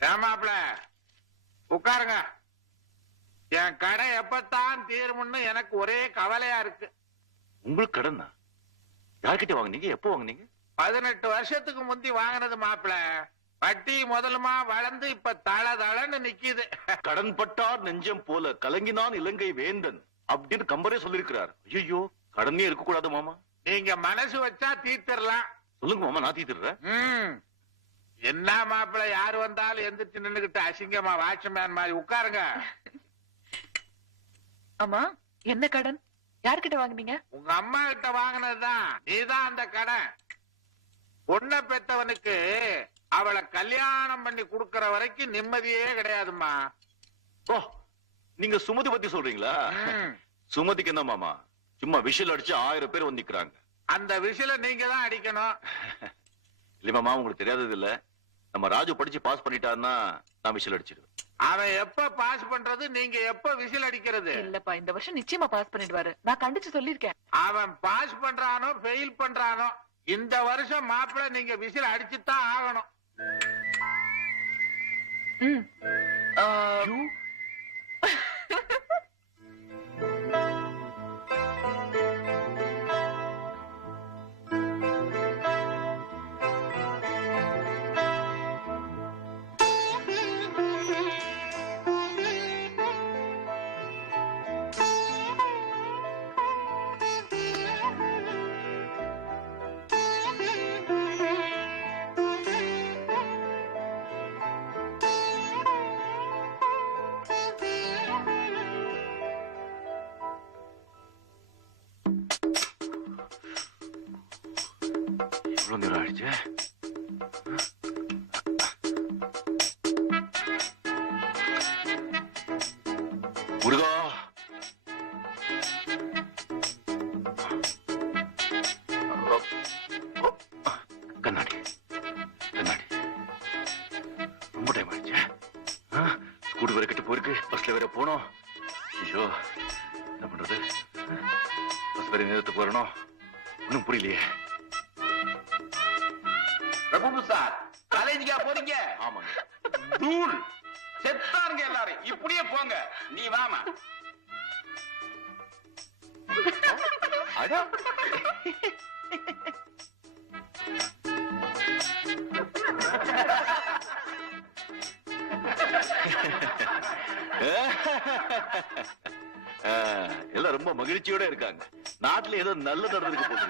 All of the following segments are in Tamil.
ஏமாப்ல உட்காருங்க. என் கடை எப்பத்தான் தீரும்னு எனக்கு ஒரே கவலையா இருக்கு. உங்களுக்கு கடன் தான்? யார்கிட்ட வாங்குனீங்க? எப்போ வாங்குனீங்க? 18 வருஷத்துக்கு முந்தி வாங்கினது மாப்பிள. வட்டி முதலுமா வளர்ந்து இப்ப தளன்னு நிக்குது. கடன் பட்டார் நெஞ்சம் போல கலங்கினான் இலங்கை வேந்தன் அப்படின்னு கம்பரே சொல்லிருக்கிறார். ஐயோ, கடனே இருக்க கூடாது மாமா. நீங்க மனசு வச்சா தீர்த்திடலாம். சொல்லுங்க மாமா, நான் தீர்த்துறேன். என்ன மாப்பிள, யாரு வந்தாலும் எந்திரிச்சு நின்னுகிட்டு அசிங்கமா வாட்ச்மேன் மாதிரி உட்காருங்க. ஆமா, என்ன கடன்? யார்கிட்ட வாங்குனீங்க? உங்க அம்மா கிட்ட வாங்கினதுதான். நீதான் அந்த கடன். பொண்ண பெத்தவனுக்கு அவளை கல்யாணம் பண்ணி குடுக்கற வரைக்கும் நிம்மதியே கிடையாதுமா. ஓ, நீங்க சுமதி பத்தி சொல்றீங்களா? சுமதிக்கு என்ன மாமா, சும்மா விஷல் அடிச்சு 1000 பேர் வந்து நிக்கிறாங்க. அந்த விஷல நீங்க தான் அடிக்கணும். இல்ல மாமா, உங்களுக்கு தெரியாதது இல்ல, நம்ம ராஜு படிச்சு பாஸ் பண்ணிட்டாருன்னா நான் விஷல் அடிச்சிடுவேன். அவன் எப்ப பாஸ் பண்றது, நீங்க எப்ப விசில் அடிக்கிறது? இல்லப்பா, இந்த வருஷம் நிச்சயமா பாஸ் பண்ணிடுவாரு. நான் கண்டிச்சு சொல்லிருக்கேன். அவன் பாஸ் பண்றானோ ஃபெயில் பண்றானோ, இந்த வருஷம் மாப்பிள்ள நீங்க விசில் அடிச்சுதான் ஆகணும். எவ்வளவு நேரம் ஆயிடுச்சு? முருகா, கண்ணாடி கண்ணாடி. ரொம்ப டைம் ஆயிடுச்சு. ஸ்கூல் வேற கிட்ட போயிருக்கு, பஸ்ல வேற போனோம். ஐயோ, என்ன பண்றது? பஸ் வேற நேரத்துக்கு வரணும். ஒன்னும் புரியலையே. பிரபு சார், காலேஜுக்கா போறீங்க? ஆமாங்க. தூள் செத்தாருங்க எல்லாரும். இப்படியே போங்க. நீ வாமா. அடா, எல்லாம் ரொம்ப மகிழ்ச்சியோட இருக்காங்க. நாட்டுல ஏதோ நல்ல நடந்திருக்கு போது.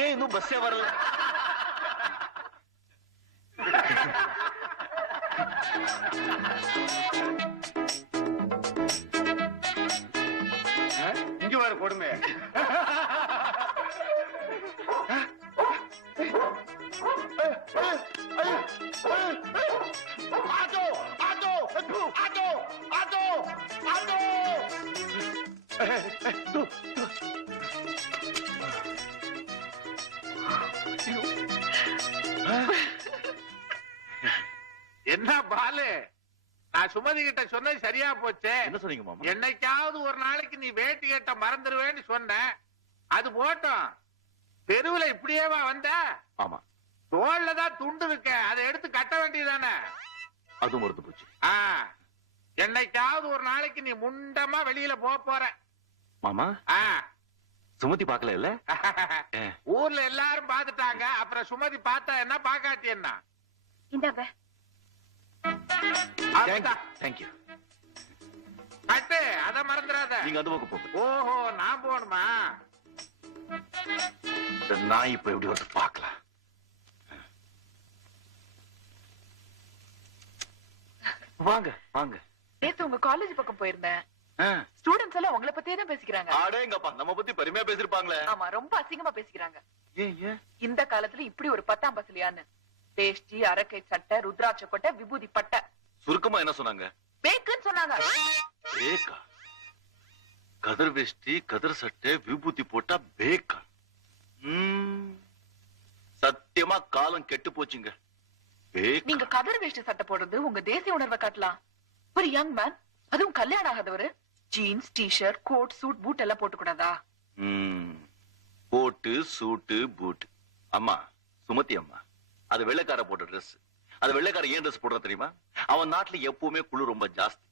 ஏன் இன்னும் பஸ்ஸே வரல? இங்க வர கொடுமை. Auto auto auto auto auto. என்ன பாலு, நான் சுமதி கிட்ட சொன்னது சரியா போச்சு. என்ன சொன்னீங்க மாமா? என்னைக்காவது ஒரு நாளைக்கு நீ வேட்டி கட்ட மறந்துடுவேன்னு சொன்ன. அது போட்டோம். தெருவுல இப்படியேவா வந்த? ஆமா. தோல்ல தான் துண்டு இருக்க, அதை எடுத்து கட்ட வேண்டியதானே? அதுவும் மறுத்து போச்சு. என்னைக்காவது ஒரு நாளைக்கு நீ முண்டமா வெளியில போற மாமா. சுமதி பாக்கல இல்ல? ஊர்ல எல்லாரும் பாத்துட்டாங்க. அப்புறம் சுமதி பார்த்தா என்ன, பாக்காட்டி என்ன? இந்தாங்க. தேங்க்யூ. கட்டு, அத மறந்துடாத. நீங்க அந்த பக்கம் போங்க. ஓஹோ, நான் போகணுமா? நான் இப்ப எப்படி வந்து பாக்கலாம். வாங்க வாங்க. நேத்து உங்க காலேஜ் பக்கம் போயிருந்தேன். ஸ்டூடெண்ட்ஸ் எல்லாம் உங்களை பத்தியே தான் பேசிக்கிறாங்க. அடேங்கப்பா, நம்ம பத்தி பெருமையா பேசிருப்பாங்களே. ஆமா, ரொம்ப அசிங்கமா பேசிக்கிறாங்க. ஏன் இந்த காலத்துல இப்படி ஒரு 10ஆம் பசலியான்னு வேஷ்டி, அரக்கை சட்டை, ருத்ராட்ச கொட்டை, விபூதி பட்டை. சுருக்கமா என்ன சொன்னாங்க? பேக்குன்னு சொன்னாங்க. பேக்கா? கதர் வேஷ்டி, கதர் சட்டை, விபூதி போட்டா பேக்கா? சத்தியமா காலம் கெட்டு போச்சுங்க. நீங்க கதர் வேஷ்டி சட்டை போடுறது உங்க தேசிய உணர்வை காட்டலாம். ஒரு யங் மேன், அதுவும் கல்யாணம் ஆகாதவரு, jeans, T-shirt, coat, suit, boot எல்லாம் போட்டு கூடாதா? கோட்டு, சூட்டு, பூட். அம்மா சுமதி அம்மா, அது வெள்ளைக்கார போட்ட ட்ரெஸ். அது வெள்ளைக்கார ஏன் ட்ரெஸ் போடுற தெரியுமா? அவன் நாட்டுல எப்பவுமே குளிர் ரொம்ப ஜாஸ்தி.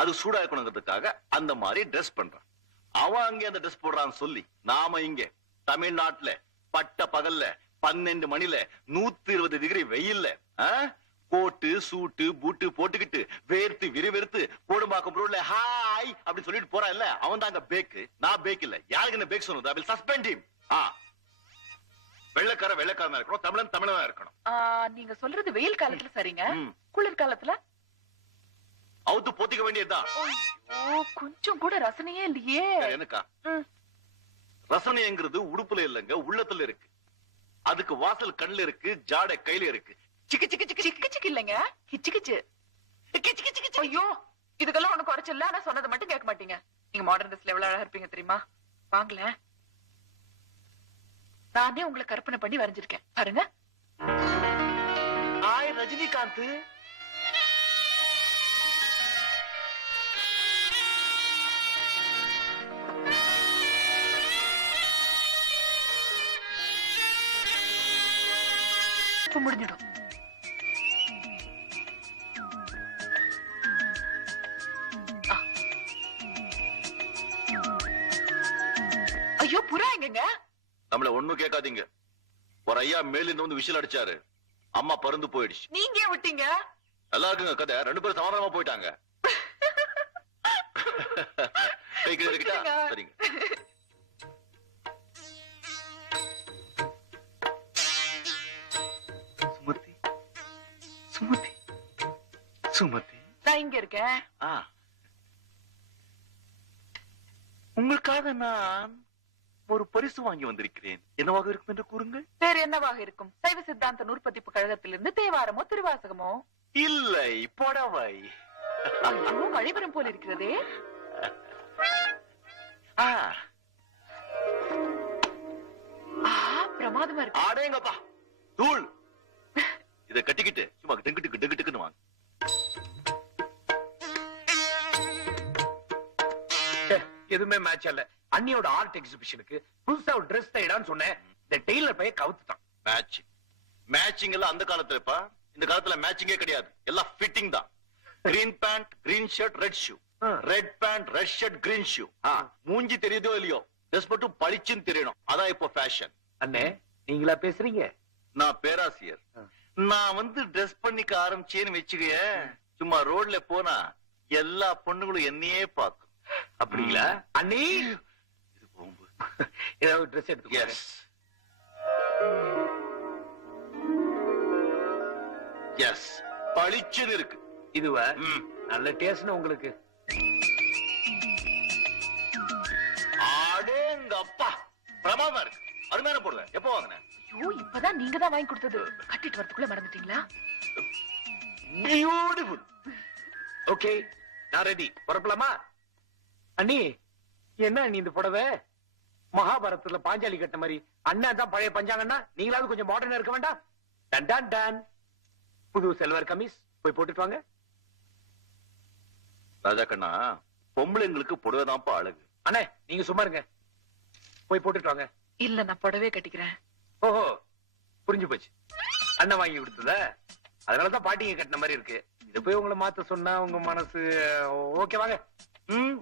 அது சூடா இருக்கணுங்கிறதுக்காக அந்த மாதிரி ட்ரெஸ் பண்றான். அவன் அங்கே அந்த ட்ரெஸ் போடுறான்னு சொல்லி நாம இங்க தமிழ்நாட்டுல பட்ட பகல்ல 12 மணில 120 டிகிரி வெயில்ல கோட்டு சூட்டு பூட்டு போட்டுக்கிட்டு வேர்த்து விறுவிறுத்து போடுமாக்கம் ரோட்ல ஹாய் அப்படி சொல்லிட்டு போறான் இல்ல, அவன் தாங்க பேக்கு. நான் பேக் இல்ல. யாருக்கு என்ன பேக் சொன்னது? I will suspend him. வெள்ளைக்காரன் இருக்கணும், தமிழன் தமிழனா இருக்கணும். நீங்க சொல்றது வெயில் காலத்துல சரிங்க. குளிர் காலத்துல அவுத்து போத்திக்க வேண்டியதுதான். கொஞ்சம் கூட ரசனையே இல்லையே. எனக்கா ரசனைங்கிறது உடுப்புல இல்லங்க, உள்ளத்துல இருக்கு. அதுக்கு வாசல் கண்ணுல இருக்கு, ஜாடை கையில இருக்கு. சிக்கு சிக்கு சிக்கு சிக்கு சிக்கு இல்லங்க, கிச்சு கிச்சு கிச்சு கிச்சு கிச்சு. ஐயோ, இதுக்கெல்லாம் ஒண்ணு குறைச்சல. ஆனா சொன்னதை மட்டும் கேட்க மாட்டீங்க. நீங்க மாடர்ன் ட்ரெஸ்ல எவ்வளவு அழகா இருப்பீங்க தெரியுமா? வாங்கல, நானே உங்களை கற்பனை பண்ணி வரைஞ்சிருக்கேன் பாருங்க. ஆய் ரஜினிகாந்த். இப்ப முடிஞ்சிடும். ஐயோ, புறா எங்கங்க? நம்மள ஒண்ணும் கேட்காதீங்க. ஒரு ஐயா மேலிருந்து வந்து விசில் அடிச்சாரு. அம்மா பறந்து போயிடுச்சு. நீங்க ஏன் விட்டீங்க? நல்லா இருக்குங்க கதை. 2 பேரும் சமாதானமா போயிட்டாங்க. சரிங்க. சுமதி சுமதி சுமதி, நான் இங்க இருக்கேன். உங்களுக்காக நான் ஒரு பரிசு வாங்கி வந்திருக்கிறேன். என்னவாக இருக்கும் என்று கூறுங்கள். வேறு என்னவாக இருக்கும்? சைவ சித்தாந்த நூற்பதிப்பு கழகத்திலிருந்து தேவாரமோ திருவாசகமோ? இல்லை, புடவை. மழைவரம் போல இருக்கிறதே. பிரமாதமா இருக்கு. ஆடேங்கப்பா தூள். இத கட்டிக்கிட்டு சும்மா டெங்கிட்டு டெங்கிட்டுன்னு வாங்க. எதுவுமே மேட்ச் அல்ல. அண்ணியோட ஆர்ட் எக்ஸிபிஷனுக்கு புதுசா ஒரு ட்ரெஸ் தைடான்னு சொன்னேன். இந்த டெய்லர் பைய கவுத்துட்டான். மேட்சிங் எல்லாம் அந்த காலத்துலப்பா. இந்த காலத்துல மேட்சிங்கே கிடையாது. எல்லாம் ஃபிட்டிங் தான். Green pant, green shirt, red shoe. Red pant, red shirt, green shoe. மூஞ்சி தெரியுதோ இல்லையோ, ட்ரெஸ் மட்டும் பளிச்சுன்னு தெரியணும். அதான் இப்போ ஃபேஷன். அண்ணே, நீங்களா பேசுறீங்க? நான் பேராசிரியர். நான் வந்து ட்ரெஸ் பண்ணிக்க ஆரம்பிச்சேன்னு வச்சுக்க, சும்மா ரோட்ல போனா எல்லா பொண்ணுங்களும் என்னையே பார்க்கும். அப்படிங்களா அண்ணி? இது போகும்போது ஏதாவது ட்ரெஸ் எடுத்து. எஸ் எஸ், பளிச்சுன்னு இருக்கு. இதுவா? நல்ல டேஸ்ட் உங்களுக்கு. ஆடேங்கப்பா, பிரமாதமா இருக்கு. அருமையான போடுங்க. எப்போ வாங்கினேன்? ஐயோ, இப்பதான் நீங்க தான் வாங்கி கொடுத்தது. கட்டிட்டு வரதுக்குள்ள மறந்துட்டீங்களா? பியூட்டிஃபுல். ஓகே, நான் ரெடி. புறப்படலாமா? அண்ணி, என்ன அண்ணி இந்த புடவை மகாபாரதத்துல பாஞ்சாலி கட்ட மாதிரி? அண்ணா தான் பழைய பஞ்சாங்கன்னா, நீங்களாவது கொஞ்சம் மாடர்னா இருக்க வேண்டாம்? Done done done. புது செல்வர் கமிஸ் போய் போட்டுட்டு வாங்க. ராஜா கண்ணா, பொம்பளைங்களுக்கு புடவைதான்ப்பா அழகு. அண்ணே, நீங்க சும்மா இருங்க. போய் போட்டுட்டு வாங்க. இல்ல, நான் புடவே கட்டிக்கிறேன். ஓஹோ, புரிஞ்சு போச்சு. அண்ணன் வாங்கி கொடுத்தத, அதனாலதான் பாட்டிங்க கட்டின மாதிரி இருக்கு. இது போய் உங்களை மாத்த சொன்னா உங்க மனசு ஓகே. வாங்க.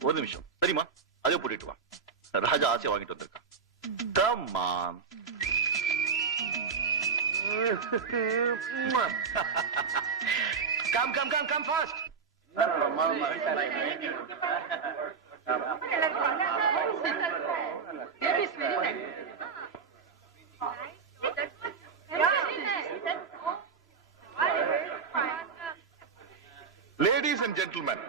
ஒரு நிமிஷம். சரிம்மா, அதே போட்டுட்டு வா. ராஜா ஆசையா வாங்கிட்டு வந்திருக்கான். Come on. Come fast. Ladies and gentlemen,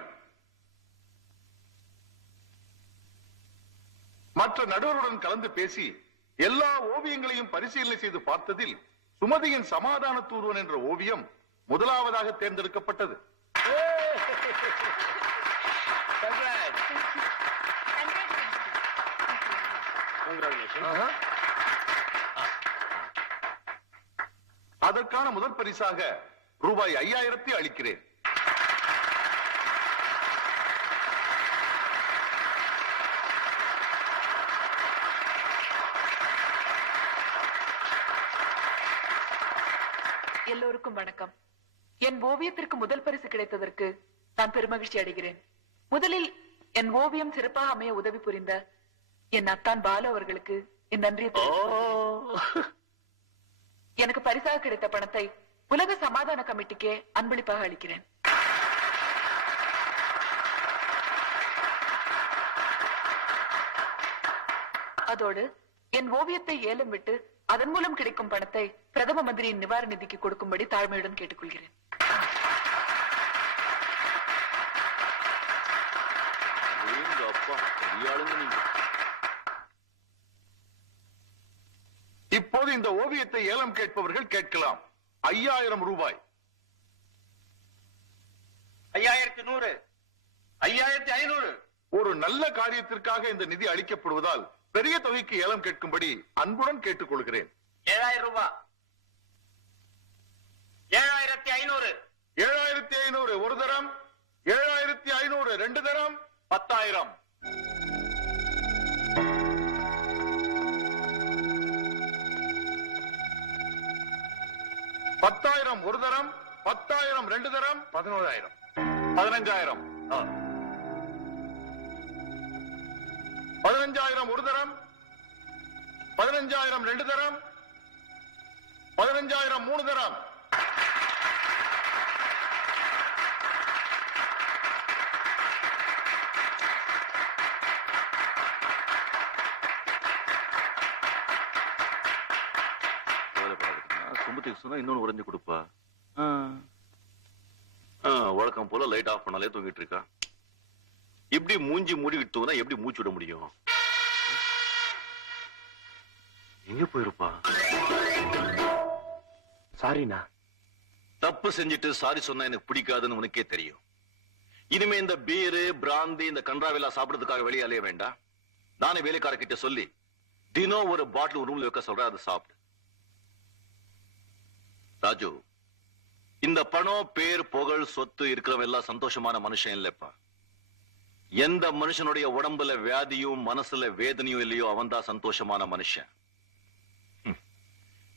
மற்ற நடுவருடன் கலந்து பேசி எல்லா ஓவியங்களையும் பரிசீலனை செய்து பார்த்ததில் சுமதியின் சமாதான தூர்வன் என்ற ஓவியம் முதலாவதாக தேர்ந்தெடுக்கப்பட்டது. அதற்கான முதற் பரிசாக ரூபாய் 5000 அளிக்கிறேன். எல்லோருக்கும் வணக்கம். என் ஓவியத்திற்கு முதல் பரிசு கிடைத்ததற்கு நான் பெருமகிழ்ச்சி அடைகிறேன். முதலில் என் ஓவியம் சிறப்பாக அமைய உதவி புரிந்த என் அத்தான் பாலு அவர்களுக்கு என் நன்றியை தெரிவித்துக் எனக்கு பரிசாக கிடைத்த பணத்தை உலக சமாதான கமிட்டிக்கே அன்பளிப்பாக அளிக்கிறேன். அதோடு என் ஓவியத்தை ஏலம் விட்டு அதன் மூலம் கிடைக்கும் பணத்தை பிரதம மந்திரியின் நிவாரண நிதிக்கு கொடுக்கும்படி தாழ்மையுடன் கேட்டுக்கொள்கிறேன். இப்போது இந்த ஓவியத்தை ஏலம் கேட்பவர்கள் கேட்கலாம். 5000 ரூபாய். 5100, 5500. ஒரு நல்ல காரியத்திற்காக இந்த நிதி அளிக்கப்படுவதால் பெரிய தொகைக்கு ஏலம் கேட்கும்படி அன்புடன் கேட்டுக்கொள்கிறேன். 7000 ரூபாய். 7500. 7500 ஒரு தரம், 7500 ரெண்டு தரம், 10,000. 10,000 ஒரு தரம், 10,000 ரெண்டு தரம், 11000. 15,000. 15,000 ஒரு தரம், 15,000 ரெண்டு தரம், 15,000 மூணு தரம். சும்பத்துக்கு சொன்னா இன்னொன்னு உறைஞ்சு கொடுப்பா. வழக்கம் போல லைட் ஆஃப் பண்ணாலே தூங்கிட்டு இருக்கா. இப்படி மூஞ்சி மூடிக்கிட்டு தூங்கினா எப்படி மூச்சு விட முடியும்? எங்க போயிருப்பா? சாரிண்ணா. தப்பு செஞ்சுட்டு சாரி சொன்னா எனக்கு பிடிக்காதுன்னு உனக்கே தெரியும். இனிமே இந்த பீரு பிராந்தி இந்த கன்றாவெல்லாம் சாப்பிடறதுக்காக வெளியே அலைய வேண்டாம். நானே வேலைக்காரர்கிட்ட சொல்லி தினம் ஒரு பாட்டில் ரூம்ல வைக்க சொல்றேன், அதை சாப்பிடு. ராஜு, இந்த பணம் பேர் புகழ் சொத்து இருக்கிறவன் எல்லாம் சந்தோஷமான மனுஷன் இல்லப்பா. எந்த மனுஷனுடைய உடம்புல வியாதியும் மனசுல வேதனையும் இல்லையோ அவன்தான் சந்தோஷமான மனுஷன்.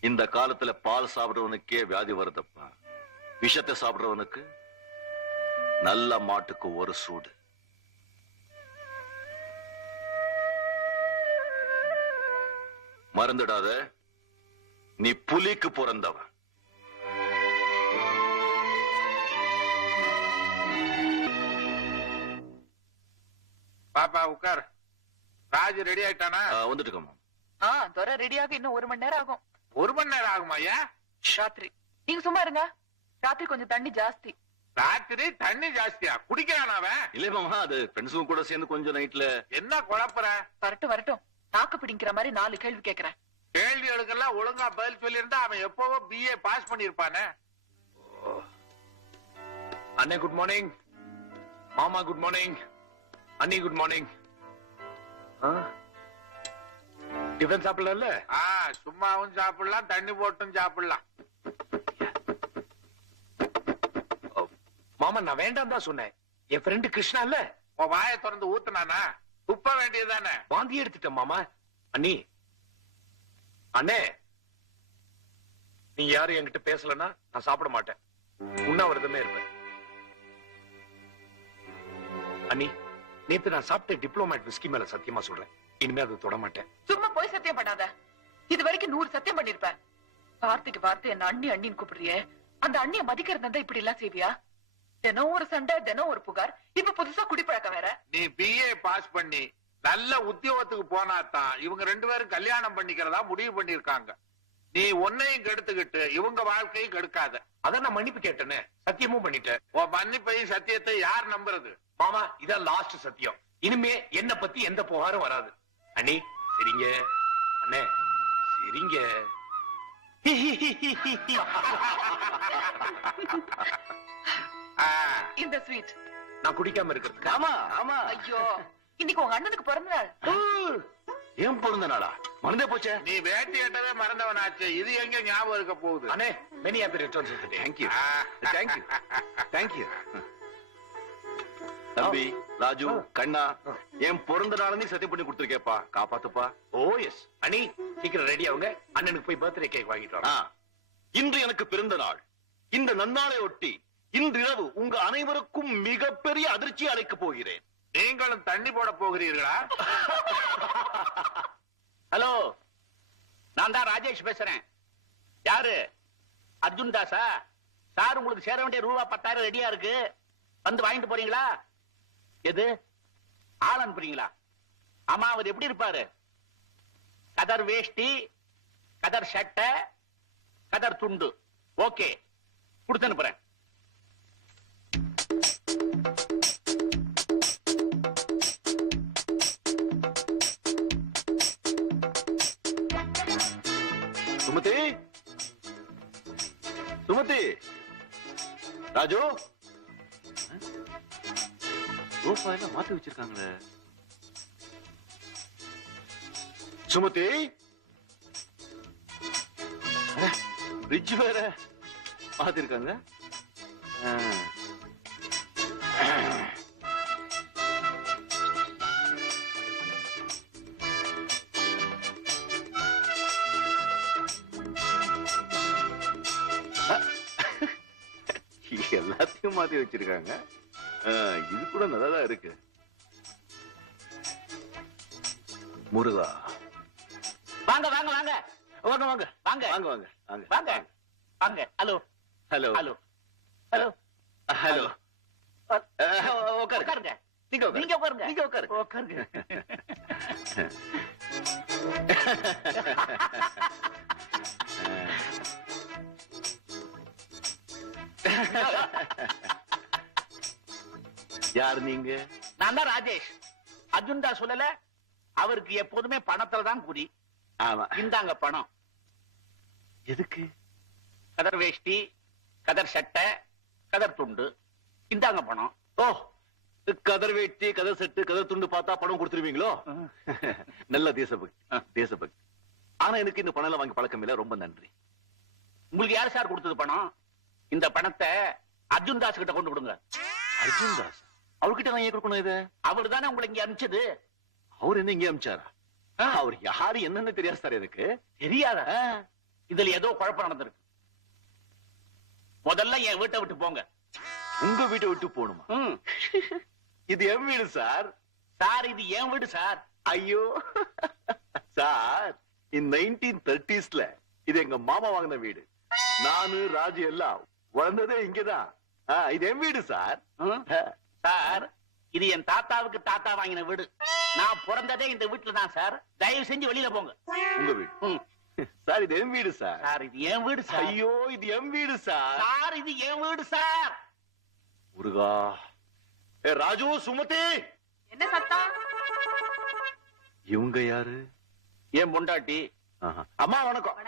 இந்த காலத்துல பால் சாப்பிடுறவனுக்கே வியாதி வருதப்பா. விஷத்தை சாப்பிடுறவனுக்கு நல்ல மாட்டுக்கு ஒரு சூடு. மறந்துடாத, நீ புலிக்கு பிறந்தவன். பாப்பா உட்கார். ராஜு ரெடி ஆயிட்டானா? வந்துட்டுக்கம்மா. துரை ரெடியாக இன்னும் 1 மணி நேரம் ஆகும். 1 மணி நேரம் ஆகுமா? ஐயா, ராத்திரி நீங்க சும்மா இருங்க. ராத்திரி கொஞ்சம் தண்ணி ஜாஸ்தி. ராத்திரி தண்ணி ஜாஸ்தியா குடிக்கிறான் அவன்? இல்ல மாமா, அது ஃப்ரெண்ட்ஸும் கூட சேர்ந்து கொஞ்சம் நைட்ல. என்ன குழப்பற? வரட்டும் வரட்டும். நாக்கு பிடிக்கிற மாதிரி 4 கேள்வி கேட்கிறேன். கேள்விகளுக்கெல்லாம் ஒழுங்கா பதில் சொல்லியிருந்தா அவன் எப்பவோ BA பாஸ் பண்ணிருப்பானே. அண்ணே குட் மார்னிங். மாமா குட் மார்னிங். அண்ணி குட் மார்னிங். டிஃபன் சாப்பிடல? சும்மாவும் சாப்பிடலாம், தண்ணி போட்டும் சாப்பிடலாம். மாமா நான் வேண்டாம் தான் சொன்னேன். என் ஃப்ரெண்டு கிருஷ்ணா இல்ல, உன் வாயை திறந்து ஊத்துனானா? துப்ப வேண்டியதுதானே? வாந்தி எடுத்துட்டேன் மாமா. அண்ணி, அண்ணே, நீங்க யாரும் என்கிட்ட பேசலன்னா நான் சாப்பிட மாட்டேன். உண்ணாவிரதமே இருப்பேன். அண்ணி, நேத்து நான் சாப்பிட்ட டிப்ளோமேட் விஸ்கி மேல சத்தியமா சொல்றேன், இனிமே அதை தொட மாட்டேன். சும்மா போய் சத்தியம் பண்ணாத. இது வரைக்கும் 100 சத்தியம் பண்ணிருப்பேன். வார்த்தைக்கு வார்த்தை என்ன அண்ணி அண்ணின்னு கூப்பிடுறியே, அந்த அண்ணிய மதிக்கிறதா இப்படி எல்லாம் செய்வியா? தினம் ஒரு சண்டை, தினம் ஒரு புகார், இப்ப புதுசா குடிப்பழக்கம் வேற. நீ BA பாஸ் பண்ணி நல்ல உத்தியோகத்துக்கு போனாதான் இவங்க 2 பேரும் கல்யாணம் பண்ணிக்கிறதா முடிவு பண்ணிருக்காங்க. நீ உன்னையும் கெடுத்துக்கிட்டு இவங்க வாழ்க்கையும் கெடுக்காத. அதான் நான் மன்னிப்பு கேட்டேனே, சத்தியமும் பண்ணிட்டேன். உன் மன்னிப்பையும் சத்தியத்தை யார் நம்புறது? மாமா, இதான் லாஸ்ட் சத்தியம். இனிமே என்ன பத்தி எந்த புகாரும் வராது. அண்ணி சரிங்க. அண்ணே சரிங்க. இந்த ஸ்வீட் நான் குடிக்காம இருக்கிறது. ஆமா ஆமா. ஐயோ, இன்னைக்கு உங்க அண்ணனுக்கு பிறந்த நாள். ஏன் பிறந்த நாளா? மறந்தே போச்சே. நீ வேட்டி கட்டவே மறந்தவனாச்சு, இது எங்க ஞாபகம் இருக்க போகுது? அண்ணே, many happy returns of the day. Thank you. Thank you. Thank you. தம்பி ராஜு, கண்ணா, என் பிறந்த நாள் நீ சத்தியம் பண்ணி கொடுத்துருக்கேப்பா, காப்பாத்துப்பா. ஓ எஸ். அண்ணி சீக்கிரம் ரெடி ஆகுங்க, அண்ணனுக்கு போய் பர்த்டே கேக் வாங்கிட்டு வரோம். இன்று எனக்கு பிறந்த நாள். இந்த நன்னாளை ஒட்டி இன்றிரவு உங்க அனைவருக்கும் மிகப்பெரிய அதிர்ச்சி அளிக்கப் போகிறேன். நீங்களும் தண்ணி போட போகிறீர்களா? ஹலோ, நான் தான் ராஜேஷ் பேசுறேன். யாரு? அர்ஜுன் தாஸா? சார் உங்களுக்கு சேர வேண்டிய ரூபா 10,000 ரெடியா இருக்கு, வந்து வாங்கிட்டு போறீங்களா? எது ஆள் அனுப்புறீங்களா? ஆமா, அவர் எப்படி இருப்பாரு? கதர் வேஷ்டி, கதர் சட்டை, கதர் துண்டு. ஓகே, கொடுத்து அனுப்புறேன். சுமதி, சுமதி, ராஜு, சோஃபா எல்லாம் மாத்தி வச்சிருக்காங்களே. சுமதி, ஃப்ரிட்ஜ் வேற மாத்திருக்காங்க. எல்லாத்தையும் மாத்தி வச்சிருக்காங்க. இது கூட நல்லாதான் இருக்கு. முருகா, வாங்க வாங்க வாங்க வாங்க வாங்க வாங்க வாங்க வாங்க வாங்க வாங்க வாங்க. Hello hello hello hello hello. உட்காருங்க. உட்காருங்க. நீங்க உட்காருங்க. நீங்க உட்காருங்க. நீங்க உட்காருங்க. உட்காருங்க. யார் நீங்க? நான் தான் ராஜேஷ். அர்ஜுன் தாஸ் சொல்லல, அவருக்கு எப்போதுமே பணத்துல தான் குறி. ஆமா. இந்தாங்க பணம். எதுக்கு? கதர் வேஷ்டி, கதர் சட்டை, கதர் துண்டு. இந்தாங்க பணம். ஓ, கதர் வேட்டி, கதர் செட்டு, கதர் துண்டு பார்த்தா பணம் கொடுத்துருவீங்களோ? நல்ல தேசபக்தி, தேசபக்தி. ஆனா எனக்கு இந்த பணம் வாங்கி பழக்கம் இல்ல. ரொம்ப நன்றி. உங்களுக்கு யார் சார் கொடுத்தது பணம்? இந்த பணத்தை அர்ஜுன் தாஸ் கிட்ட கொண்டு கொடுங்க. அர்ஜுன் தாஸ்? அவர்கிட்ட நான் ஏன் கொடுக்கணும் இத? அவர் தானே உங்களை இங்க அனுப்பிச்சது. அவர் என்ன இங்க அனுப்பிச்சாரா? அவர் யாரு என்னன்னு தெரியாது சார் எனக்கு. தெரியாத? இதுல ஏதோ குழப்பம் நடந்திருக்கு. முதல்ல என் வீட்டை விட்டு போங்க. உங்க வீட்டை விட்டு போகணுமா? இது என் வீடு சார். சார், இது என் வீடு சார். ஐயோ சார், இந்த 1930sல இது எங்க மாமா வாங்கின வீடு. நானு ராஜு எல்லாம் வளர்ந்ததே இங்கதான். இது என் வீடு சார். சார், இது என் தாத்தாவுக்கு தாத்தா வாங்கின வீடு. நான் பிறந்ததே இந்த வீட்டுல தான் சார். தயவு செஞ்சு வெளியில போங்க. உங்க வீடு சார்? இது என் வீடு சார். சார், இது என் வீடு சார். ஐயோ, இது என் வீடு சார். சார், இது என் வீடு சார். முருகா. ராஜு, சுமதி, என்ன சத்தம்? இவங்க யாரு? என் பொண்டாட்டி. அம்மா வணக்கம்.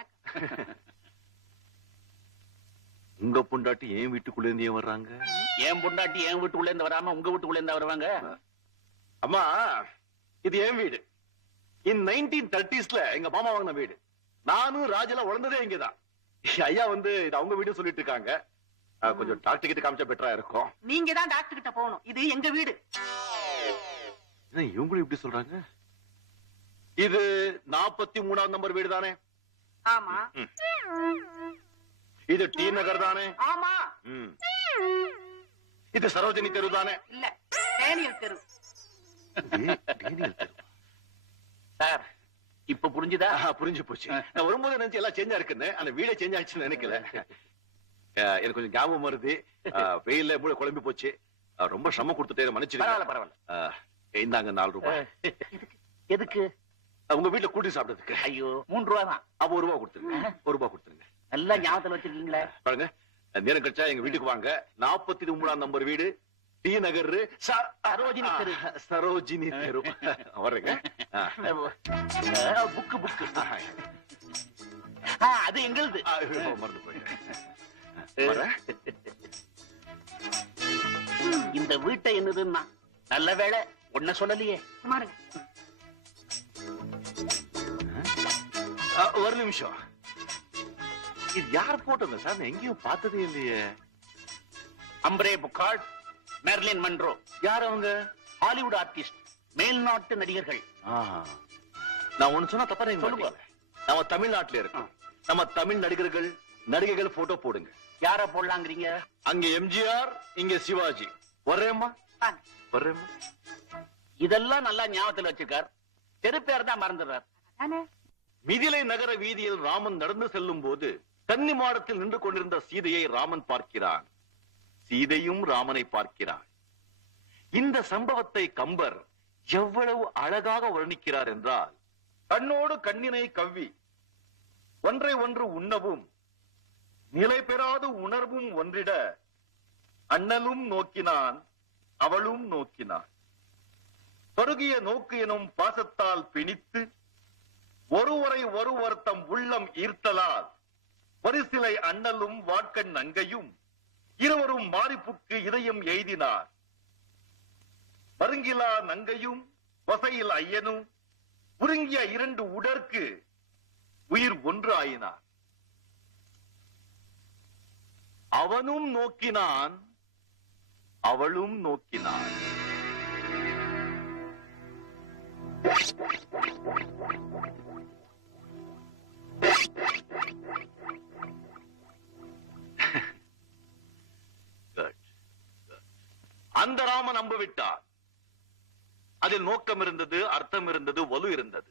உங்க பொண்டாட்டி என் வீட்டுக்குள்ள இருந்து ஏன் வர்றாங்க? என் பொண்டாட்டி என் வீட்டுக்குள்ள இருந்து வராம உங்க வீட்டுக்குள்ள இருந்து வருவாங்க? அம்மா, இது என் வீடு. இந்த 1930sல எங்க மாமா வாங்கின வீடு. நானும் ராஜெல்லாம் வளர்ந்ததே இங்கதான். ஐயா வந்து இது அவங்க வீடு சொல்லிட்டு இருக்காங்க. கொஞ்சம் டாக்டர் கிட்ட காமிச்சா பெட்டரா இருக்கும். நீங்க தான் டாக்டர் கிட்ட போகணும். இது எங்க வீடு. என்ன இவங்களும் இப்படி சொல்றாங்க? இது 43ஆம் நம்பர் வீடு தானே? ஆமா. இது டி நகர் தானே? ஆமா. இது சரோஜினி தெரு தானே? இல்ல, டேனியல் தெரு. டேனியல் தெரு. சார், இப்ப புரிஞ்சுதா? புரிஞ்சு போச்சு. நான் வரும்போது நினைச்சு எல்லாம் சேஞ்சா இருக்குன்னு. அந்த வீடே சேஞ்ச் ஆயிடுச்சுன்னு நினைக்கல. எனக்கு கொஞ்சம் ஞாபகம் வருது. வெயில்ல மூளை குழம்பி போச்சு. ரொம்ப சிரமம் கொடுத்துட்டே மன்னிச்சிருக்கேன். பரவாயில்ல பரவாயில்ல. இந்தாங்க 4 ரூபாய். எதுக்கு? உங்க வீட்டுல கூட்டி சாப்பிட்டதுக்கு. ஐயோ, 3 ரூபா தான். அப்ப 1 ரூபா கொடுத்துருங்க. 1 ரூபா கொடுத்துருங்க. நல்லா ஞாபகத்துல வச்சிருக்கீங்களே. பாருங்க, நேரம் கழிச்சா எங்க வீட்டுக்கு வாங்க. 43ஆம் நம்பர் வீடு, டி நகர், சரோஜினி தெரு. சரோஜினி தெரு. வர்றேங்க. Book book. அது எங்களுது. மறந்து போயிட்டேன். இந்த வீட்டை என்னதுன்னா நல்ல வேளை ஒன்ன சொல்லலையே. சுமாருங்க. ஒரு நிமிஷம். இது யார் போட்டது சார்? நான் எங்கேயும் பார்த்ததே இல்லையே. அம்ரே புக்கார்ட், மெர்லின் மன்ரோ. யார் அவங்க? ஹாலிவுட் ஆர்டிஸ்ட், மேல்நாட்டு நடிகர்கள். நான் ஒண்ணு சொன்னா தப்பா நீங்க சொல்லுங்க. நம்ம தமிழ்நாட்டுல இருக்கோம். நம்ம தமிழ் நடிகர்கள் நடிகைகள் போட்டோ போடுங்க. யார போடலாங்கிறீங்க? அங்க எம்ஜிஆர், இங்க சிவாஜி. வர்றேம்மா, வாங்க. வர்றேம்மா. இதெல்லாம் நல்லா ஞாபகத்துல வச்சிருக்கார். தெரு பேர் தான் மறந்துடுறார். அதானே? மிதிலை நகர வீதியில் ராமன் நடந்து செல்லும் போது கன்னி மாடத்தில் நின்று கொண்டிருந்த சீதையை ராமன் பார்க்கிறான். சீதையும் ராமனை பார்க்கிறான். இந்த சம்பவத்தை கம்பர் எவ்வளவு அழகாக வர்ணிக்கிறார் என்றால், கண்ணோடு கண்ணினை கவ்வி ஒன்றை ஒன்று உண்ணவும் நிலை பெறாது உணர்வும் ஒன்றிட அண்ணலும் நோக்கினான், அவளும் நோக்கினான். பருகிய நோக்கு எனும் பாசத்தால் பிணித்து ஒருவரை ஒருவர் தம் உள்ளம் ஈர்த்தலால் ஒரு சிலை அண்ணலும் வாட்கண் நங்கையும் இருவரும் மாரிப்புக்கு இதயம் எய்தினார். மருங்கிலா நங்கையும் வசையில் ஐயனும் உருங்கிய இரண்டு உடற்கு உயிர் ஒன்று ஆயினார். அவனும் நோக்கினான், அவளும் நோக்கினான். அந்த ராமன் அம்பு விட்டார். அதில் நோக்கம் இருந்தது, அர்த்தம் இருந்தது, வலு இருந்தது.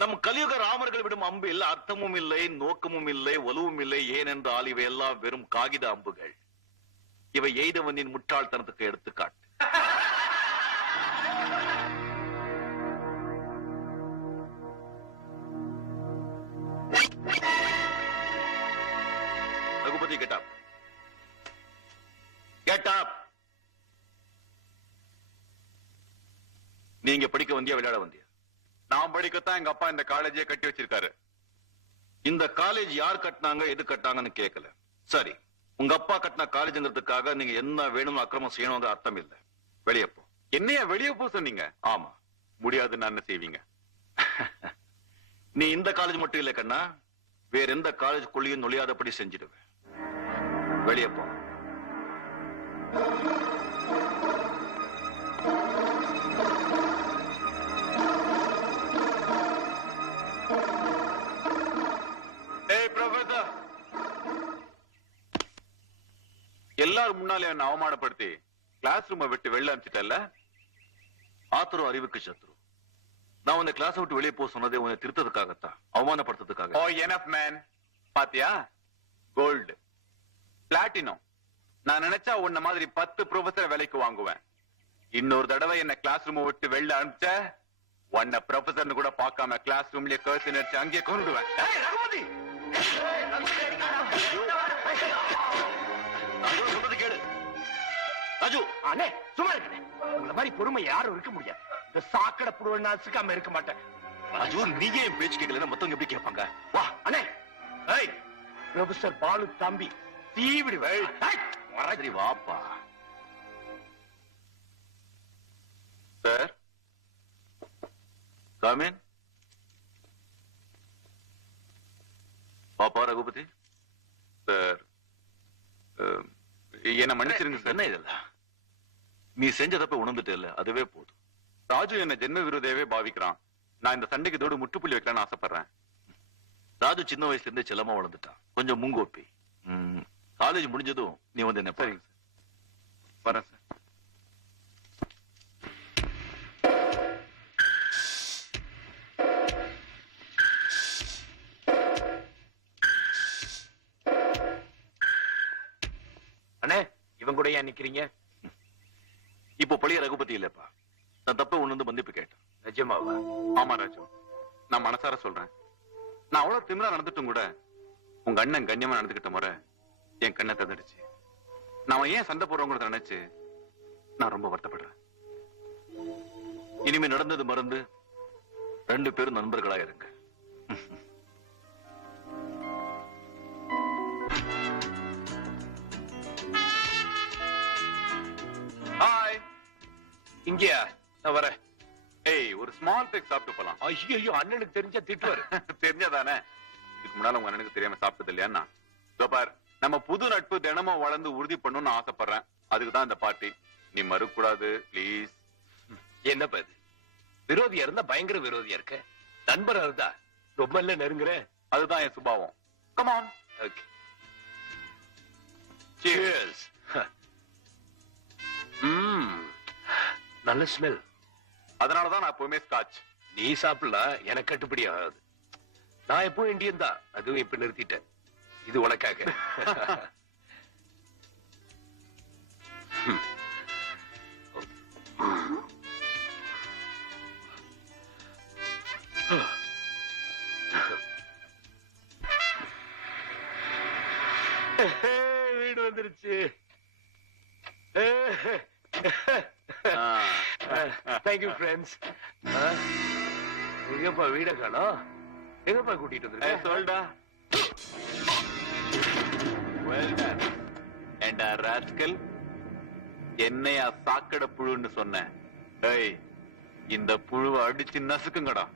நம் கலியுக ராமர்கள் விடும் அம்பில் அர்த்தமும் இல்லை, நோக்கமும் இல்லை, வலுவும் இல்லை. ஏனென்றால் இவை எல்லாம் வெறும் காகித அம்புகள். இவை எய்தவனின் முட்டாள்தனத்துக்கு எடுத்துக்காட்டு. Raghupathi, get up. Get up. நீங்க படிக்க வந்தியா, விளையாட வந்தியா? நான் படிக்கத்தான் எங்க அப்பா இந்த காலேஜே கட்டி வச்சிருக்காரு. இந்த காலேஜ் யார் கட்டினாங்க, எது கட்டினாங்கன்னு கேட்கல. சரி, உங்க அப்பா கட்டின காலேஜ்ங்கிறதுக்காக நீங்க என்ன வேணும்னு அக்கிரமம் செய்யணுங்கிற அர்த்தம் இல்ல. வெளியே போ. என்னையா வெளியே போ சொன்னீங்க? ஆமா, முடியாதுன்னு என்ன செய்வீங்க? நீ இந்த காலேஜ் மட்டும் இல்ல கண்ணா, வேற எந்த காலேஜுக்குள்ளேயும் நுழையாதபடி செஞ்சிடுவேன். வெளியே போ. ஏய் ப்ரொஃபசர், எல்லாரும் முன்னாலே என்ன அவமானப்படுத்தி கிளாஸ் ரூமை விட்டு வெளில அனுப்பிச்சிட்டல்ல? ஆத்திரம் அறிவுக்கு சத்ரு. நான் உன்னை கிளாஸ் விட்டு வெளியே போக சொன்னதே உன்னை திருத்ததுக்காகத்தான், அவமானப்படுத்துறதுக்காக. ஓ எனஃப் மேன். பாத்தியா, கோல்டு பிளாட்டினம். நான் நினைச்சா உன்ன மாதிரி 10 ப்ரொஃபசர் வேலைக்கு வாங்குவேன். இன்னொரு தடவை என்ன கிளாஸ் ரூமை விட்டு வெளில அனுப்பிச்ச உன்னை ப்ரொஃபசர்னு கூட பார்க்காம கிளாஸ் ரூம்லயே கழுத்து நடிச்சு அங்கேயே கொண்டுடுவேன். சொல்றது கேளு ராஜு. அண்ணே சும்மா இருக்கேன். உங்களை மாதிரி பொறுமை யாரும் இருக்க முடியாது. இந்த சாக்கடை புடுவ நான் சிக்காம இருக்க மாட்டேன். ராஜு, நீங்க என் பேச்சு கேட்கலன்னா மத்தவங்க எப்படி கேட்பாங்க? வா அண்ணே. ஏய், ப்ரொஃபசர் பாலு தம்பி தீவிடுவேன். சரி வாப்பா. சார், காமின். பாப்பா ரகுபதி. சார் என்ன மன்னிச்சிருங்க சார். என்ன இதெல்லாம்? நீ செஞ்ச தப்ப உணர்ந்துட்டே இல்ல, அதுவே போதும். ராஜு என்ன ஜென்ம விரோதையவே பாவிக்கிறான். நான் இந்த சண்டைக்கு இதோட முற்றுப்புள்ளி வைக்கலாம்னு ஆசைப்படுறேன். ராஜு சின்ன வயசுல இருந்தே செல்லமா வளர்ந்துட்டான். கொஞ்சம் மூங்கோப்பி. காலேஜ் முடிஞ்சதும் நீ வந்து என்ன பாரு. சரிங்க சார், வரேன் சார். அண்ணே, இவன் கூட ஏன் நிக்கிறீங்க? இப்போ பழைய ரகுபதி இல்லப்பா. நான் தப்ப உணர்ந்து மன்னிப்பு கேட்டேன். நிஜமாவா? ஆமா ராஜு, நான் மனசார சொல்றேன். நான் அவ்வளவு திமிரா நடந்துட்டும் கூட உங்க அண்ணன் கண்ணியமா நடந்துகிட்ட முறை என் கண்ணை தந்துடுச்சு. நாம ஏன் சண்டை போடுறோங்கிறத நினைச்சு நான் ரொம்ப வருத்தப்படுறேன். இனிமே நடந்தது மறந்து 2 பேரும் நண்பர்களா இருங்க. ஹாய். இங்கயா? நான் வரேன். ஏய், ஒரு ஸ்மால் பேக் சாப்பிட்டு போலாம். ஐயோ, அண்ணனுக்கு தெரிஞ்சா திட்டுவாரு. தெரிஞ்சதானே? இதுக்கு முன்னால உங்க அண்ணனுக்கு தெரியாம சாப்பிட்டது இல்லையா? பார், நம்ம புது நட்பு தினமும் வளர்ந்து உறுதி பண்ணணும்னு ஆசைப்படுறேன். அதுக்குதான் இந்த பார்ட்டி. நீ மறுக்க கூடாது பிளீஸ். என்ன பாது, விரோதியா இருந்தா பயங்கர விரோதியா இருக்க, நண்பரா இருந்தா ரொம்ப இல்ல நெருங்குற. அதுதான் என் சுபாவம். கமான். ஓகே. Cheers. நல்ல ஸ்மெல். அதனாலதான் நான் எப்பவுமே ஸ்காட்ச். நீ சாப்பிடலாம், எனக்கு கட்டுப்படி ஆகாது. நான் எப்போ இந்தியன் தான், அதுவும் இப்ப நிறுத்திட்டேன். இது உனக்காக. வீடு வந்துருச்சு. Thank you friends. எங்கப்பா வீட காணோம்? எங்கப்பா கூட்டிட்டு வந்துருக்க? சொல்டா. Well done. And a rascal. என்னையா சாக்கடை புழுன்னு சொன்னேன். ஏய், இந்த புழுவை அடிச்சு நசுக்குங்கடா.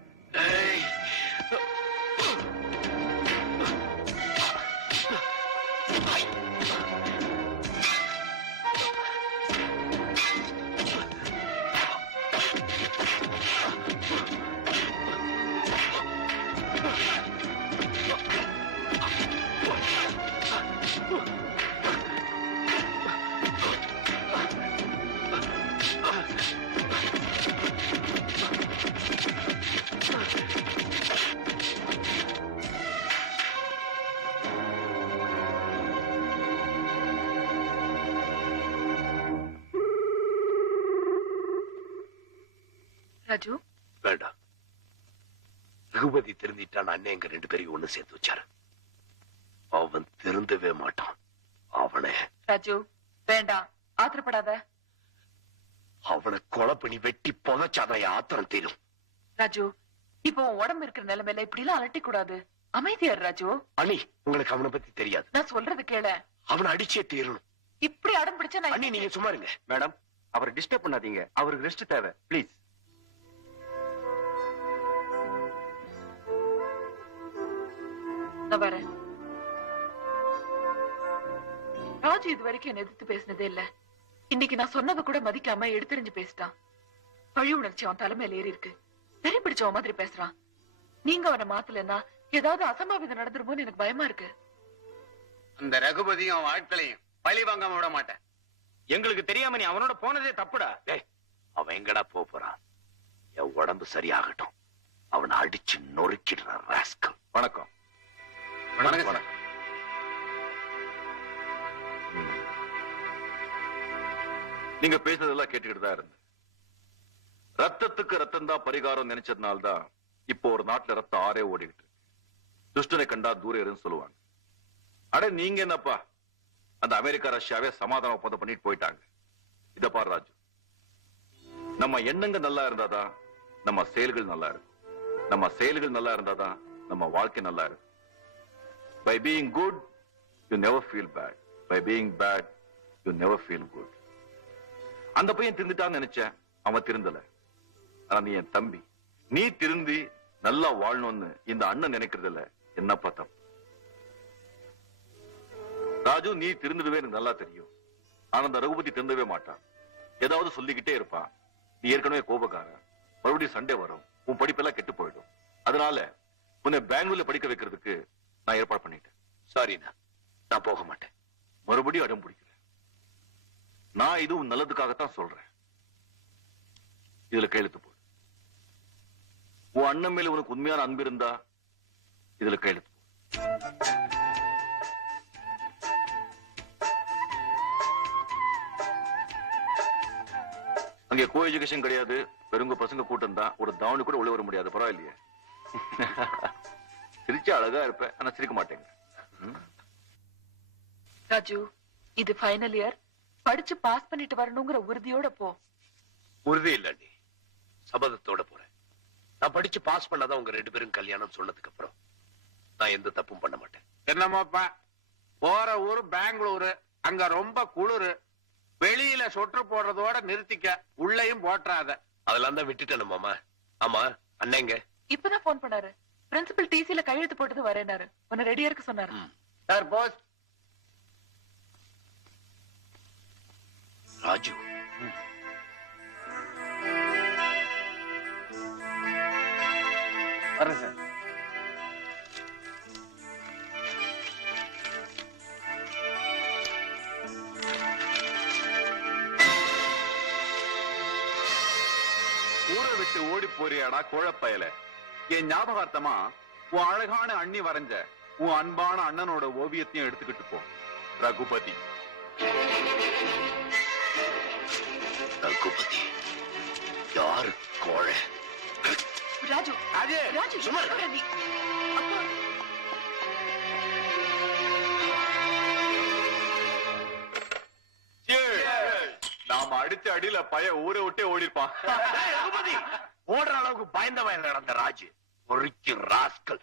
ராஜு, வேண்டாம். ரகுபதி திருந்திட்டான். அண்ணன் எங்க 2 பேரையும் ஒண்ணு சேர்த்து வச்சாரு. அவன் திருந்தவே மாட்டான். அவனை ராஜு வேண்டாம், ஆத்திரப்படாத. அவனை கொலை பண்ணி வெட்டி புதைச்சாதான் ஆத்திரம் தீரும். ராஜு, இப்போ உன் உடம்பு இருக்கிற நிலைமையில இப்படி எல்லாம் அலட்டி கூடாது. அமைதியார் ராஜு. அண்ணி, உங்களுக்கு அவனை பத்தி தெரியாது. நான் சொல்றது கேள. அவனை அடிச்சே தீரணும். இப்படி அடம் பிடிச்சா நான் அண்ணி, நீங்க சும்மா இருங்க. மேடம், அவரை டிஸ்டர்ப் பண்ணாதீங்க. அவருக்கு ரெஸ்ட் தேவை. ப்ளீஸ். நான் வரேன். ராஜு இது வரைக்கும் என்ன எதிர்த்து பேசினதே இல்ல. இன்னைக்கு நான் சொன்னதை கூட மதிக்காம எடுத்தறிஞ்சு பேசிட்டான். பழி உணர்ச்சி அவன் தலைமையில ஏறி இருக்கு. வெறி பிடிச்சவன் மாதிரி பேசுறான். நீங்க அவனை மாத்தலன்னா ஏதாவது அசம்பாவிதம் நடந்துருமோன்னு எனக்கு பயமா இருக்கு. அந்த ரகுபதியும் அவன் ஆட்களையும் பழி வாங்காம விட மாட்டேன். எங்களுக்கு தெரியாம நீ அவனோட போனதே தப்புடா. அவன் எங்கடா போறான்? என் உடம்பு சரியாகட்டும். அவனை அடிச்சு நொறுக்கிடுற ராஸ்கல். வணக்கம். வணக்கம். வணக்கம். நீங்க பேசுறதெல்லாம் கேட்டுக்கிட்டு தான் இருந்தேன். ரத்தத்துக்கு ரத்தம் தான் பரிகாரம் நினைச்சதுனால்தான் இப்போ ஒரு நாட்டுல ரத்தம் ஆறே ஓடிக்கிட்டு இருக்கு. துஷ்டனை கண்டா தூரம் இருன்னு சொல்லுவாங்க. அட நீங்க என்னப்பா, அந்த அமெரிக்கா ரஷ்யாவே சமாதான ஒப்பந்தம் பண்ணிட்டு போயிட்டாங்க. இத பாரு ராஜு, நம்ம எண்ணங்கள் நல்லா இருந்தாதான் நம்ம செயல்கள் நல்லா இருக்கும். நம்ம செயல்கள் நல்லா இருந்தாதான் நம்ம வாழ்க்கை நல்லா இருக்கும். By being good, you never feel bad. By being bad, you never feel good. அந்த பையன் திருந்துட்டான்னு நினைச்சேன், அவன் திருந்தல. ஆனா நீ என் தம்பி, நீ திருந்தி நல்லா வாழணும்னு இந்த அண்ணன் நினைக்கிறதுல என்னப்பா தப்பு? ராஜு, நீ திருந்துடுவே எனக்கு நல்லா தெரியும். ஆனா அந்த ரகுபதி திருந்தவே மாட்டான். ஏதாவது சொல்லிக்கிட்டே இருப்பான். நீ ஏற்கனவே கோபக்காரன், மறுபடியும் சண்டே வரும், உன் படிப்பெல்லாம் கெட்டு போயிடும். அதனால உன்னை பெங்களூர்ல படிக்க வைக்கிறதுக்கு நான் ஏற்பாடு பண்ணிட்டேன். சாரிண்ணா, நான் போக மாட்டேன். மறுபடியும் அடம் பிடிக்கிறேன். நான் இதுவும் நல்லதுக்காகத்தான் சொல்றேன். இதுல கையெழுத்து போடு. உன் அண்ணன் மேல உனக்கு உண்மையான அன்பு இருந்தா இதுல கையெழுத்து போடு. அங்க கோ எஜுகேஷன் கிடையாது, பெருங்க பசங்க கூட்டம் தான். ஒரு தாவணி கூட உள்ள வர முடியாது. பரவாயில்லையே. சிரிச்சா அழகா இருப்பேன், ஆனா சிரிக்க மாட்டேங்க. ராஜு, இது ஃபைனல் இயர். படிச்சு பாஸ் பண்ணிட்டு வரணுங்கிற உறுதியோட போ. உறுதி இல்ல நீ, சபதத்தோட போறேன். நான் படிச்சு பாஸ் பண்ணாதான் உங்க 2 பேரும் கல்யாணம் சொன்னதுக்கு அப்புறம் நான் எந்த தப்பும் பண்ண மாட்டேன். என்னமாப்பா, போற ஊரு பெங்களூரு, அங்க ரொம்ப குளிரு. வெளியில சொட்டு போடுறதோட நிறுத்திக்க, உள்ளேயும் போட்டுறாத. அதெல்லாம் தான் விட்டுட்டேன் மாமா. ஆமா, அண்ணங்க இப்பதான் போன் பண்ணாரு. பிரின்சிபல் டிசில கையெழுத்து போட்டது வரேனாரு. உன்னை ரெடியா இருக்க சொன்னாரு. Sir post. ராஜு, வரேன் சார். விட்டு ஓடி போறியாடா கோழப்பயல? என் ஞாபகார்த்தமா உன் அழகான அண்ணி வரைஞ்ச உன் அன்பான அண்ணனோட ஓவியத்தையும் எடுத்துக்கிட்டு போ. ரகுபதி. ரகுபதி யாரு கோழ? ராஜு ராஜு, ராஜு சும்மா என்ன சொல்ற நீ? அப்பா நாம அடிச்ச அடியில பய ஊரை விட்டே ஓடிருப்பான். ரகுபதி ஓடுற அளவுக்கு பயந்தவன் நடந்த ராஜு பொறுக்கி ராஸ்கல்.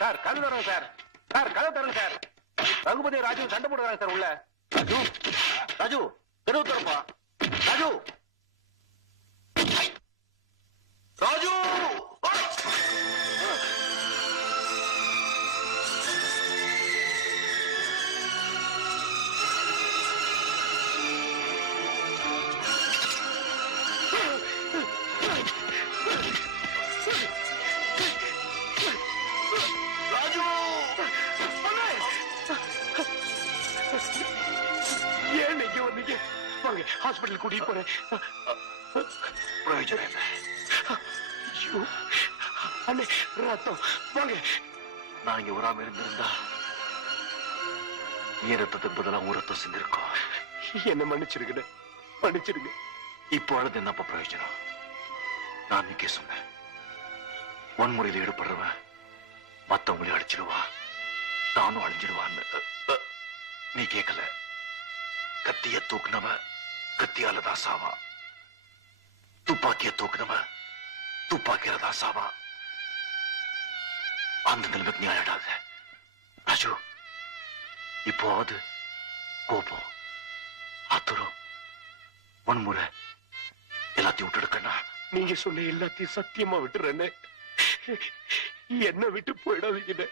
சார் கதவு தரணும் சார். சார் கதவு தரணும் சார். ரகுபதி ராஜு சண்டை போடுறாங்க சார் உள்ள. ராஜு ராஜு கதவு திறப்பா. ராஜு ராஜு ஏன் நீங்க வந்தீங்க? வாங்க ஹாஸ்பிட்டல் கூட்டிட்டு போறேன். பிரயோஜனம் இல்லை. ஐயோ, அண்ணே ரத்தம். வாங்க. நான் இங்க வராம இருந்திருந்தா என் ரத்தத்துக்கு பதிலா உன் ரத்தம் செஞ்சிருக்கோம். என்ன மன்னிச்சிருங்க, மன்னிச்சிருங்க. இப்போ அழுது என்னப்பா பிரயோஜனம்? நான் இன்னைக்கே சொன்னேன், வன்முறையில் ஈடுபடுறவன் மத்தவங்களையும் அடிச்சிடுவான், நானும் அழிஞ்சிடுவான்னு. நீ கேட்கல. கத்திய தூக்குனவ கத்தியால தான் சாவா, துப்பாக்கிய தூக்குனவ துப்பாக்கியால தான் சாவா. அந்த நிலைமைக்கு நீ அழடாத ராஜு. இப்போது கோபம், ஆத்துரம், வன்முறை எல்லாத்தையும் விட்டுடுக்கண்ணா. நீங்க சொன்ன எல்லாத்தையும் சத்தியமா விட்டுறேன்னு. என்ன விட்டு போயிடாதீங்க.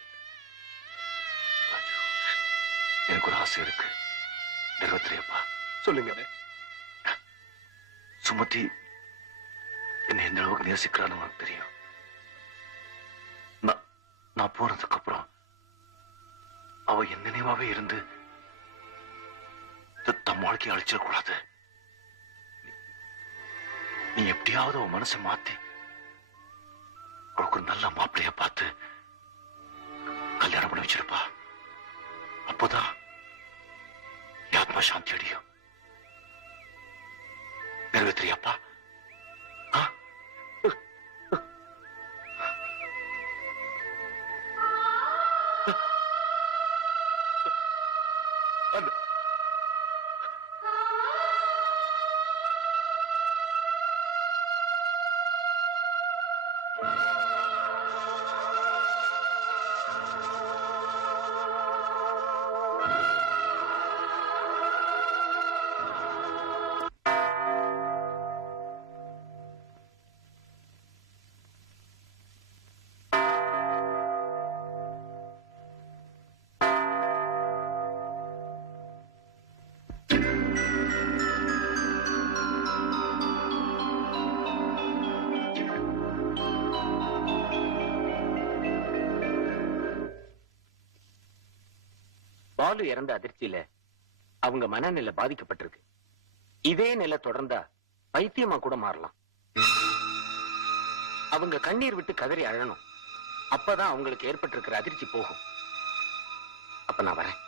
ராஜு, எனக்கு ஒரு ஆசை இருக்கு, நிறைவேற்றியப்பா. சொல்லுங்க. சுமதி என்ன எந்த அளவுக்கு நேசிக்கிறான்னு உனக்கு தெரியும். நான் போனதுக்கு அப்புறம் அவ என் நினைவாவே இருந்து தம் வாழ்க்கையை அழிச்சிடக்கூடாது. நீ எப்படியாவது அவன் மனசை மாத்தி அவளுக்கு ஒரு நல்ல மாப்பிள்ளைய பார்த்து கல்யாணம் பண்ணி வச்சிருப்பா. அப்போதான் ஆத்மா சாந்தி அடையும். சாவித்திரி அப்பா. பாலு இறந்த அதிர்ச்சியில அவங்க மனநிலை பாதிக்கப்பட்டிருக்கு. இதே நிலை தொடர்ந்தா பைத்தியமா கூட மாறலாம். அவங்க கண்ணீர் விட்டு கதறி அழணும். அப்பதான் அவங்களுக்கு ஏற்பட்டிருக்கிற அதிர்ச்சி போகும். அப்ப நான் வரேன்.